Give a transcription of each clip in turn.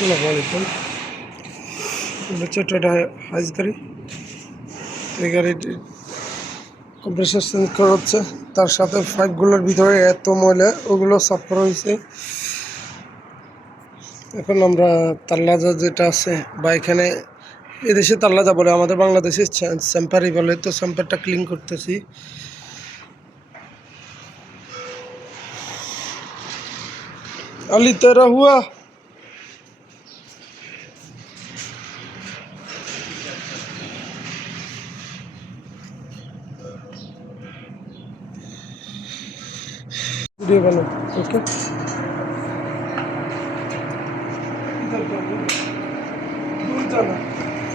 আসসালামু আলাইকুম। ছোট্ট একটা হাইস গাড়ি, এই গাড়িটি কম্প্রেসার চেঞ্জ করা হচ্ছে। তার সাথে পাইপগুলোর ভিতরে এত ময়লা, ওগুলো সাফ করা হয়েছে। এখন আমরা তাল্লাজা যেটা আছে বা এখানে এদেশে তাল্লাজা বলে, আমাদের বাংলাদেশে স্যাম্পারই বলে, তো স্যাম্পারটা ক্লিন করতেছি। আলি তেরা হুয়া ভিডিও বানাও, ওকে।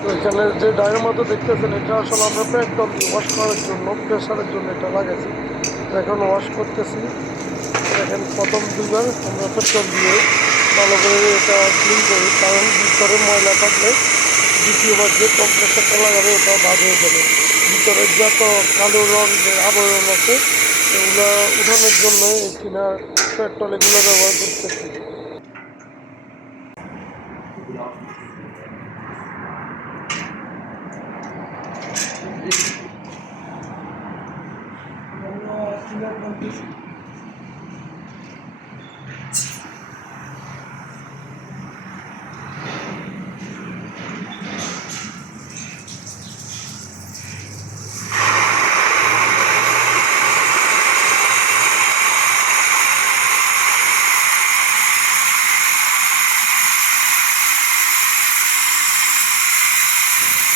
তো এখানে যে ডায়নামো দেখতেছেন, এটা আসলে আমরা পেট্রোল দিয়ে ওয়াশ করার জন্য, প্রেশারের জন্য এটা লাগাইছি। এখন ওয়াশ করতেছি। দেখেন প্রথম দুইবার আমরা পেট্রোল দিয়ে ভালো করে এটা ক্লিন করি, কারণ ভিতরে ময়লা থাকলে দ্বিতীয়বার যে কম্প্রেসারটা লাগাবে ওটা বাদ হয়ে যাবে। ভিতরের যত কালো রঙের আবরণ আছে এগুলো উঠানোর জন্য কিনা পেট্রোল এগুলো ব্যবহার করতেছি।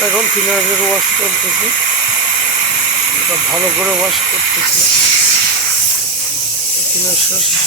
এখন ক্লিনারের ওয়াশ করতেছি, এটা ভালো করে ওয়াশ করতেছি। ক্লিনার শেষ।